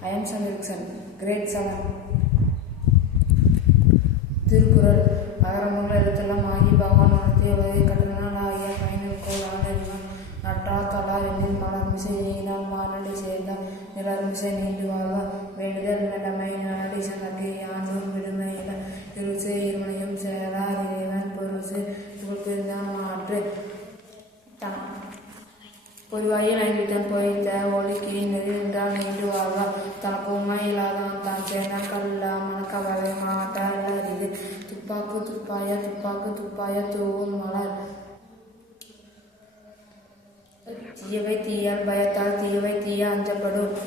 I am Sandiriksan, grade 7. Thirukkural. அகரமுள்ள எழுத்தெல்லாம் ஆகி பகவான் வளர்த்திய உலகை கற்றனால் ஆகிய பயனுக்கோள் ஆனறிவான் நற்றா தலார் எண்ணில் மலர்மிசை நீனால் மானடி சேர்ந்தால் நிலர்மிசை நீண்டு வாழ்வார் வேண்டுதல் நிலைமை நடி சனக்கை ஆண்டோர் விடுமையில இருசே இருமனையும் சேரார் இறைவன் பொருசு புகழ்பிரிந்தான் ஆற்று பொதுவாயில் ஐந்திட்டம் பொய்த்த ஒளிக்கு நெறிந்தால் நீண்டு வாழ்வார் தனக்கு உண்மை இல்லாதவன் தான் சேர்ந்தால் கல்லா மனக்கவலை மாட்டார் அறிவு துப்பாக்கு துப்பாய தூவும் மலர் தீயவை தீயால் பயத்தால் தீயவை தீய அஞ்சப்படும்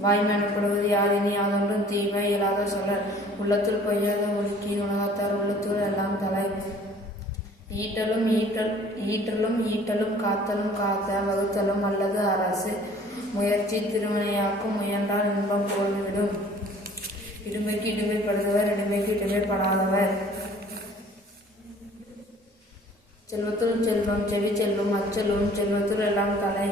வாய்மனப்படுவது யாரினி அதொன்றும் தீமை இல்லாத சொல்லர் உள்ளத்துள் பொய்யாத ஒழுக்கி உலகத்தார் உள்ளத்துள் எல்லாம் தலை ஈட்டலும் காத்தலும் காத்த வகுத்தலும் அல்லது அரசு முயற்சி திருமணையாக்கும் முயன்றால் இன்பம் போய்விடும் இடுமைக்கு இடுமைப்படுபவர் இடுமைக்கு இடுமைப்படாதவர் செல்வத்துள் செல்வம் செவி செல்வம் அச்சலும் செல்வத்துள் எல்லாம் தலை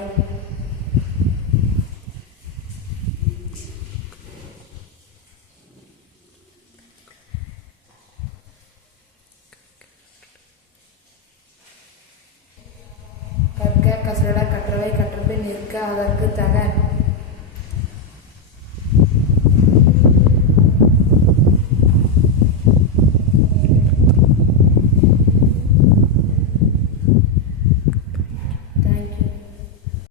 கற்க கசட கற்றவை கற்றபின் நிற்க அதற்கு தக